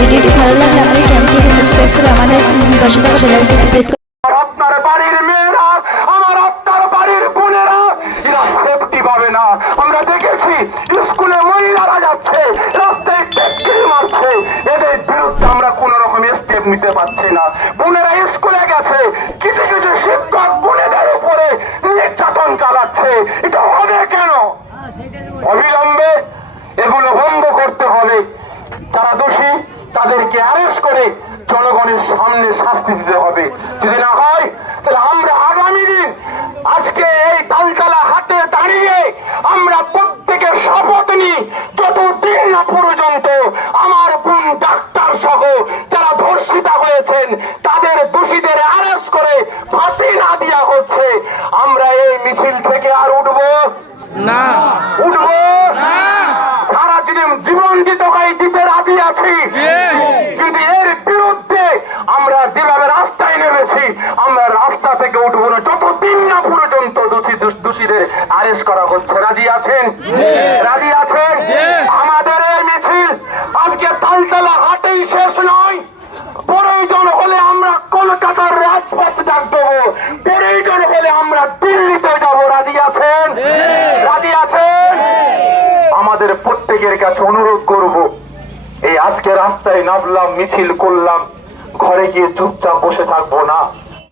ভিডিওটি ভালো লাগলে আমাদের চ্যানেলটিকে সাবস্ক্রাইব করে আমাদের পাশে থাকা বেল আইকনটি প্রেস করুন। আপনার বাড়ির মেয়েরা, আমার আপনার বাড়ির বোনেরা এরা সেফটি পাবে না। আমরা দেখেছি স্কুলে মহিলারা যাচ্ছে, রাস্তায় টেক্কিল মারছে, এদের বিরুদ্ধে আমরা কোন রকম স্টেপ নিতে পারছি না। বোনেরা স্কুলে গেছে, কিছু কিছু শিক্ষক বোনেদের উপরে নির্যাতন চালাচ্ছে। এটা হবে কেন? অবিলম্বে এগুলো বন্ধ করতে হবে। যারা দোষী তাদেরকে অ্যারেস্ট করে জনগণের সামনে শাস্তি দিতে হবে। যদি না হয় তাহলে আমরা আগামী দিন আজকে এই তালতলা হাটে দাঁড়িয়ে আমরা প্রত্যেকে শপথ নিই, যতদিন না পর্যন্ত আমার বোন ডাক্তার সহ যারা ধর্ষিতা হয়েছেন তাদের দোষীদের অ্যারেস্ট করে ফাঁসি না দেওয়া হচ্ছে, আমরা এই মিছিল থেকে আর উঠবো না। উঠবো না। সারা জীবন দিতে রাজি আছি, কিন্তু এর বিরুদ্ধে আমরা যেভাবে রাস্তায় নেমেছি আমরা রাস্তা থেকে উঠবো না যতদিন না পর্যন্ত দোষীদের অ্যারেস্ট করা হচ্ছে। রাজি আছেন? রাজি আছেন? আমাদের এই মিছিল আজকে তালতলা হাটেই শেষ নয়। প্রয়োজন হলে আমরা কলকাতার রাজপথ ডাক দেবো, প্রয়োজন হলে আমরা দিল্লিতে যাব। রাজি আছেন? রাজি আছেন? আমাদের প্রত্যেকের কাছে অনুরোধ করব, এই আজকে রাস্তায় নামলাম, মিছিল করলাম, ঘরে গিয়ে চুপচাপ বসে থাকবো না।